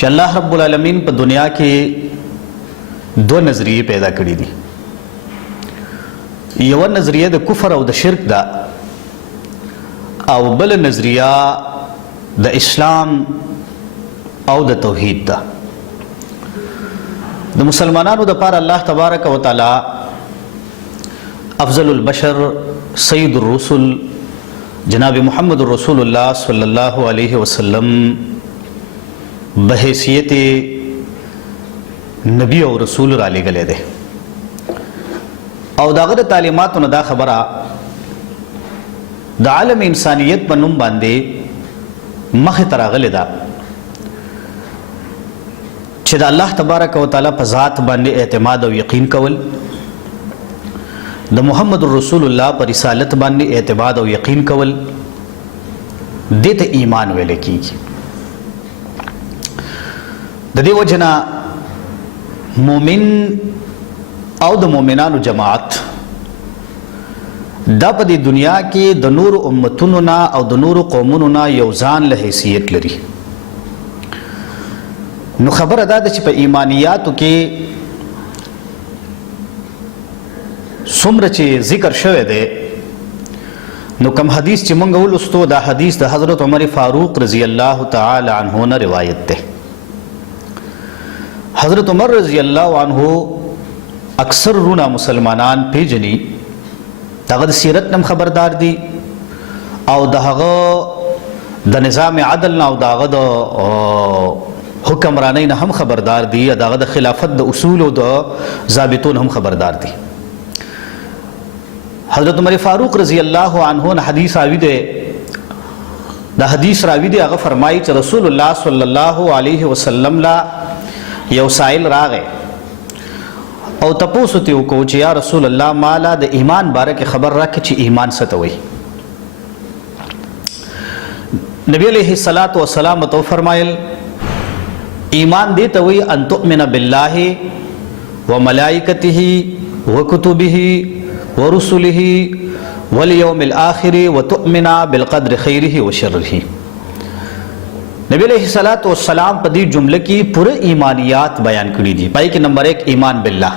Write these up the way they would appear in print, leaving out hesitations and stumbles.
چې الله رب العالمین په دنیا کې دو نظریې پیدا کړي دي. یو نظریه د کفر او د شرک ده او بل نظریه د اسلام او د توحید ده. د مسلمانانو د پاره الله تبارک و تعالی افضل البشر سید الرسل جناب محمد رسول الله صلی الله علیه وسلم بحیثیت نبی او رسول را لېږلی دی او د هغه د تعلیماتو نه دا خبره د عالم انسانیت په نوم باندې مخې ته راغلې ده چې د الله تبارک و تعالی په ذات باندې اعتماد او یقین کول، د محمد رسول الله پر رسالت باندې اعتماد او یقین کول، دې ته ایمان ویل کېږي. د دې وجه نه مومن او د مومنانو جماعت دا په دې دنیا کې د نور امتونو نه او د نور قومونو نه یو ځان له حیثیت لري. نو خبره دا ده چې په ایمانیاتو کې څومره چې ذکر شوی دی نو کم حدیث چې موږ ولوستو دا حدیث د حضرت عمر فاروق رضی الله تعالی عنه نه روایت ده. حضرت عمر رضی الله عنه اکثر رونا مسلمانان پیژني، دغه د سیرت نم خبردار دي او دغه د نظام عدل نه او دغه د حکمرانی نه هم خبردار دي، دغه د خلافت د اصول او د ضابطون هم خبردار دي. حضرت عمر فاروق رضی الله عنه نه حدیث راوی دی، د حدیث راوی دی هغه فرمایي چې رسول الله صلی الله علیه وسلم لا یو سائل راغی او تپوسو ته وکړو چې یا رسول الله مالا د ایمان باره کې خبر راکړه چې ایمان څه ته وایي. نبی علیه الصلاۃ والسلام ته فرمایل ایمان دې ته وایي ان تؤمن بالله وملائکته وکتبه ورسله والیوم الآخر وتؤمن بالقدر خیره وشره. نبی علیہ الصلوۃ والسلام په دې جمله کې پوره ایمانیات بیان کړي دي. پای کې نمبر 1 ایمان بالله،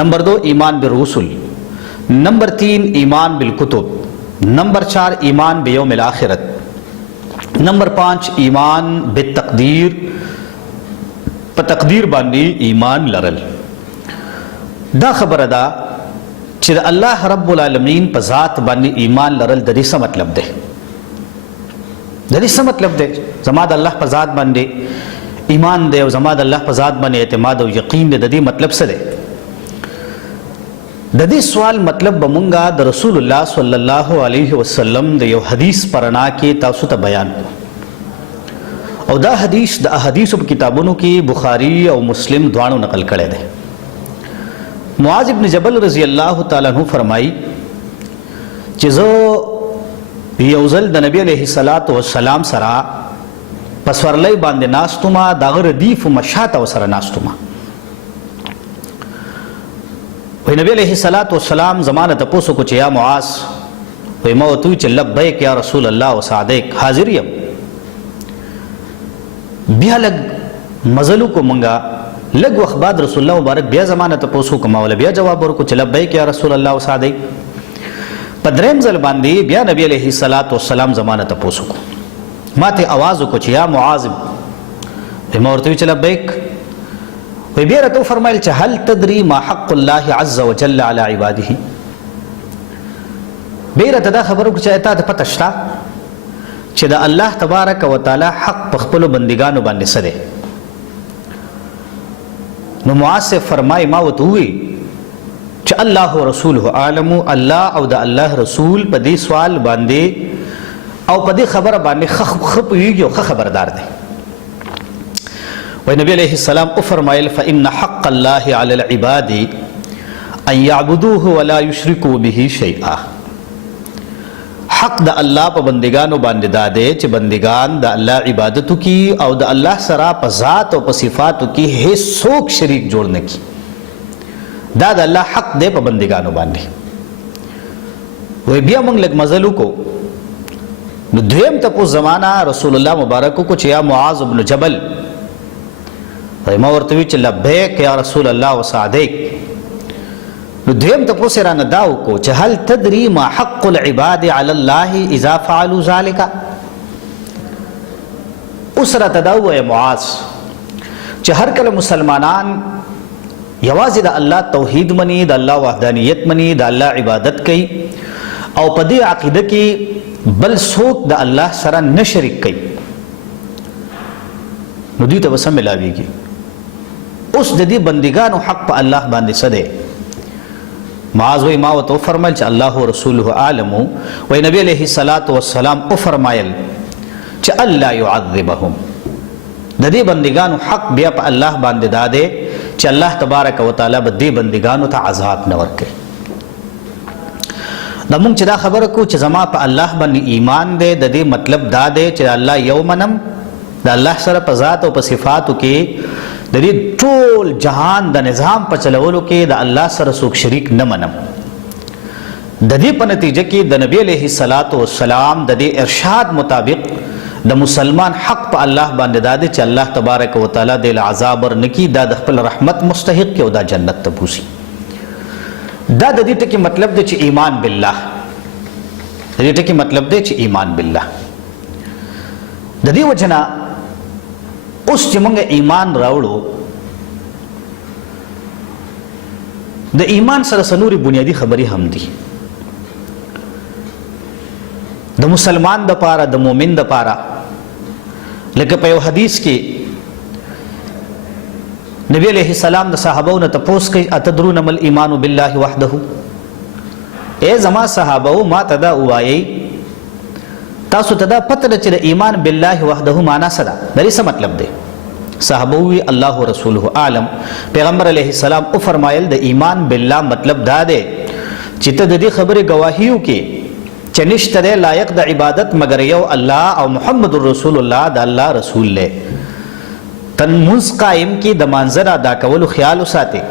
نمبر 2 ایمان بالرسل، نمبر 3 ایمان بالکتب، نمبر 4 ایمان بیوم الآخرت، نمبر 5 ایمان بالتقدیر، په تقدیر باندې ایمان لرل. دا خبره ده چې الله رب العالمین په ذات باندې ایمان لرل د دې څه مطلب دی؟ د دې څه مطلب دی؟ زما د الله په ذات باندې ایمان دی او زما د الله په ذات باندې اعتماد او یقین دی، د دې مطلب څه دی؟ د دې سوال مطلب به مونږه د رسول الله صلی الله علیه وسلم د یو حدیث پرنا کې تاسو ته بیان او دا حدیث د احادیثو په کتابونو کې بخاری او مسلم دواړو نقل کړی دی. معاذ ابن جبل رضی الله تعالی عنہ فرمایي چې زه یو ځل د نبی علیه الصلاۃ والسلام سره په سورلۍ باندې ناستومه، د هغه ردیف و مشاته ورسره ناستومه. وایي نبی علیه الصلاۃ والسلام زمانه تپوس وکړو چې یا معاذ، وایي ما ورته وویل چې لبیک یا رسول الله وسعدیک، حاضر یم. بیا لږ مزل وکړو مونږه، لږ وخت بعد رسول الله مبارک بیا زمانه تپوس وکړو، ما ولا بیا جواب ورکړو چې لبیک یا رسول الله وسعدیک. په دریم ځل باندې بیا نبی علیه الصلاۃ والسلام زمانه تپوس وکړو، ما ته آواز وکړو چې یا معاذ، ما ورته وویل چې لبیک. وی بیا راته وفرمایل چې هل تدري ما حق الله عز وجل علی عباده؟ بیا راته دا خبر وکړو چې تا ته پته شته چې د الله تبارک و تعالی حق په خپلو بندګانو باندې څه دی؟ نو معاذ سے فرمای ما ورته ووی چې الله رسوله عالم، الله او د الله رسول په دې سوال باندې او په دې خبره باندې ښه پوهېږي او ښه خبردار دی. وی نبی علیہ السلام او فرمایل فإن حق الله علی العباد ان یعبدوه ولا یشرکوا به شیئا. حق د الله په بندگانو باندې دا دی چې بندگان د الله عبادتو کی او د الله سره په ذات او په صفاتو کې هیڅ څوک شریک جوړ نه کی. دا د الله حق دی په بندگانو باندې. وی بیا موږ لږ مزل وکړو، نو دویم تپوس زمانہ رسول الله مبارک کو چې یا معاذ بن جبل، ما ورته وی چې لبیک یا رسول الله وسعدیک. نو دویم تپوس یې رانه دا وکړو چې هل تدري ما حق العباد علی الله اذا فعلوا ذلک. اوس راته دا ووایه معاذ چې هر کله مسلمانان یوازې د الله توحید مني، د الله وحدانیت مني، د الله عبادت کوي او په دې عقیده کې بل څوک د الله سره نه شریک کوي، نو دوی ته به څه ملاویږي؟ اوس د دې بندګانو حق په الله باندې څه دی؟ معاذ وی ما ورته وفرمایل چې الله ورسوله اعلم. وی نبی علیه الصلاۃ والسلام وفرمایل چې الله يعذبهم. د دې بندګانو حق بیا په الله باندې دا دی چې الله تبارک وتعالی به دې بندګانو ته عذاب نه ورکوي. دا مونږ چې دا خبره کو چې زما په الله باندې ایمان دی، د دې مطلب دا دی چې الله یو منم، د الله سره په ذات او په صفاتو کې د دې ټول جهان د نظام په چلولو کې د الله سره څوک شریک نه منم. د دې په نتیجه کې د نبی علیه الصلاۃ والسلام د دې ارشاد مطابق د مسلمان حق په الله باندې دا دی چې الله تبارک وتعالی د عذاب ورنکي، دا د خپل رحمت مستحق کې او دا جنت ته بوزي. دا د دې ټکي مطلب دی چې ایمان بالله، د دې ټکي مطلب دی چې ایمان بالله. د دې وجنه اوس چې موږ ایمان راوړو، د ایمان سره سنوري بنیادی خبرې هم دي. د مسلمان د پاره، د مؤمن د پاره، لکه په یو حدیث کې نبی علیہ السلام د صحابو نه تپوس کوي اتدرون مل ایمان بالله وحده. اے زما صحابو ما ته دا وایي، تاسو ته دا پته ده چې د ایمان بالله وحده معنا څه ده؟ د دې څه مطلب دی؟ صحابه وی الله رسوله اعلم. پیغمبر علیه السلام او فرمایل د ایمان بالله مطلب دا دی چې ته د دې خبرې گواهیو کې چې نشته دی لایق د عبادت مگر یو الله او محمد رسول الله د الله رسول له. تن منځ قائم کې د مانځه ادا کولو خیال وساتي،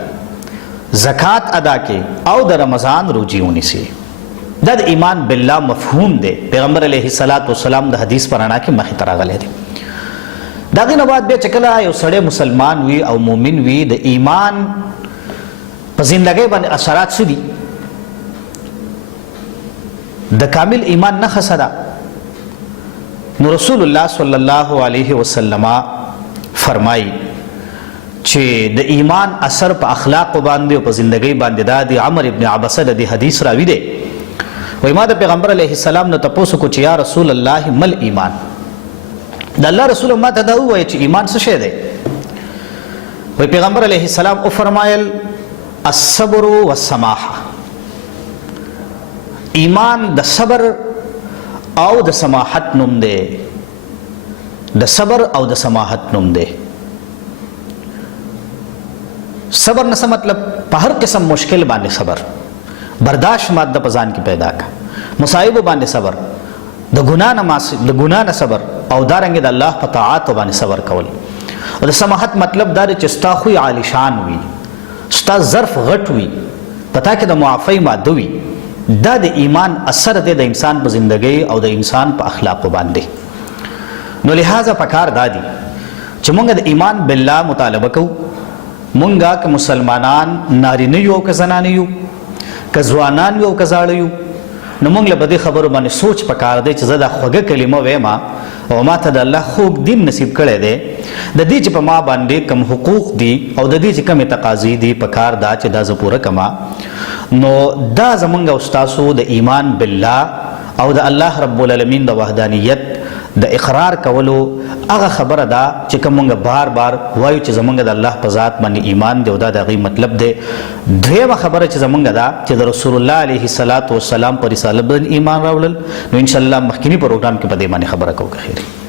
زکات ادا کې او د رمضان روزي ونیسي. دا د ایمان بالله مفهوم دی. پیغمبر علیه السلام د حدیث پرانا کې مخې ته راغلی دی. دا غي نه بعد بیا چې کله یو سړی مسلمان وي او مؤمن وي، د ایمان په زندګۍ باندې اثرات څه دي؟ د کامل ایمان نه خسره. نو رسول الله صلی الله علیه وسلم فرمای چې د ایمان اثر په اخلاق باندې او په زندګۍ باندې دا د عمر ابن عبسه د حدیث راوی دی. وای ما د پیغمبر علیه السلام نه تاسو کو چې یا رسول الله مل ایمان. د الله رسول ما ته دا وایي چې ایمان څه شی دی؟ وای پیغمبر علیه السلام او فرمایل الصبر والسماحه. ایمان د صبر او د سماحت نوم دی. د صبر او د سماحت نوم دی. صبر نه څه مطلب؟ په هر قسم مشکل باندې صبر، برداشت ماده په ځان کې پیدا کا، مصائب باندې صبر، د ګناه نه صبر او دارنګ د الله په طاعات باندې صبر کول. او د سماحت مطلب دا چې ستا خو عالی شان وي، ستا ظرف غټ وي، پتا کې د معافی ماده وي. دا د ایمان اثر دی د انسان په زندګۍ او د انسان په اخلاق باندې. نو لہذا پکار دا دی چې مونږ د ایمان بالله مطالبه کوو. مونږه که مسلمانان نارینه یو که زنانه یو، که ځوانان یو که زاړه یو، نو مونږ له بدې خبرو باندې سوچ پکار دی چې زه دا خوږه کلمه ویما او ما ته د الله خوږ دین نصیب کړی دی. د دې چې په ما باندې کم حقوق دي او د دې چې کم تقاضي دي پکار دا چې دا زه پوره کما. نو دا زمونږ او ستاسو د ایمان بالله او د الله رب العالمین د وحدانیت د اقرار کولو هغه خبره ده چې کومه بار بار وایو چې زمونږ د الله په ذات باندې ایمان دی او دا د غي مطلب دی. دویمه خبره چې زمونږ ده چې د رسول الله علیه الصلاۃ والسلام پر رسالت باندې ایمان راوړل. نو ان شاء الله مخکینی پروګرام کې په دې باندې خبره کوو. خیر